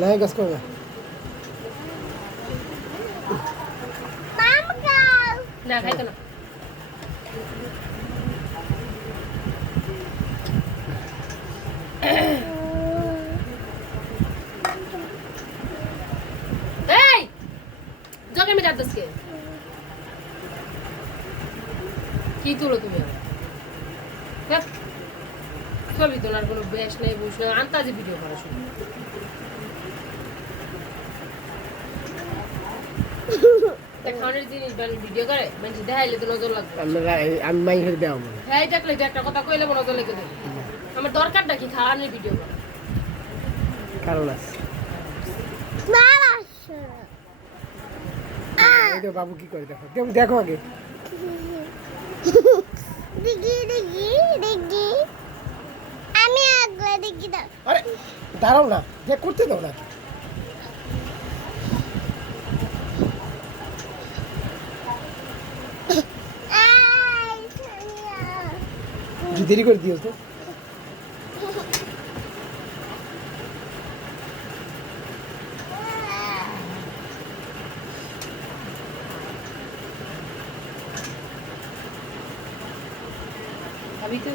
লাই গাছ করবে না খাইতো না এই জগে মেটা দসকে কি তুলো তুমি দেখ ছবি তোলার কোনো বেশ নেই বুঝ না আন্তাজে ভিডিও করা শুরু খাওয়ানোর জিনিস ভিডিও করে মানুষ দেখাইলে তো নজর লাগবে আমি মাইকে দেওয়া হ্যাঁ দেখলে একটা কথা কইলে নজর লেগে দেবে আমার দরকারটা কি খাওয়ানোর ভিডিও করা কারণ আছে এই তো বাবু কি করে দেখো দেখো আগে আমি আগলা দেখি দাও আরে দাঁড়াও না যে করতে দাও না দেরি করে দিও তো अभी तो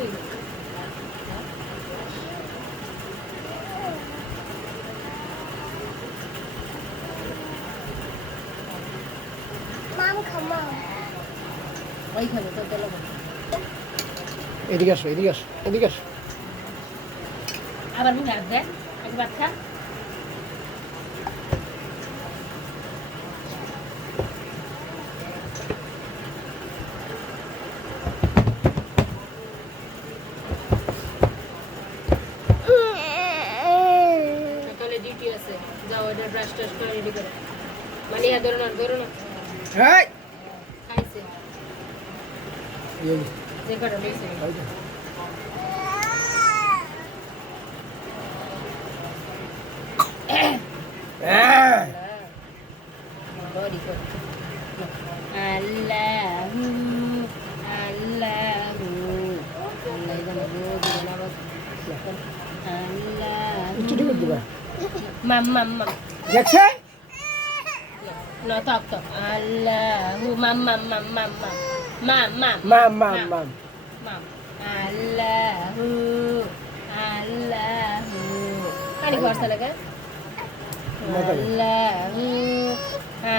মাম খামা वही खाने तो चलो এদিকে আসো এদিকে আসো এদিকে আসো আবার মুখে হাত দেয় একবার খা সকালে ডিউটি আছে যাও এটা ব্রাশ টাশ করে রেডি করো মানে ধরো না এই খাইছে এই যে করো লইছে এই যে। আহ, বডি কর আল্লাহু আল্লাহু আল্লাহ জানে রোজ নামাজ আল্লাহু একটু করে দিবা মাম দেখছে No, talk. Allahu mam. মাম Allahu. Kani keluar sana kan?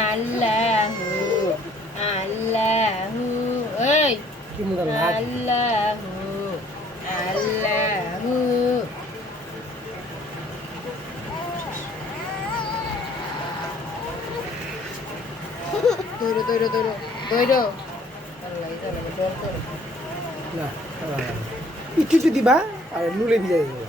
Allahu. Hey. কি মুখে হাত Allahu. Doi. না একটু দিবা আর নুলে দিয়ে যাবে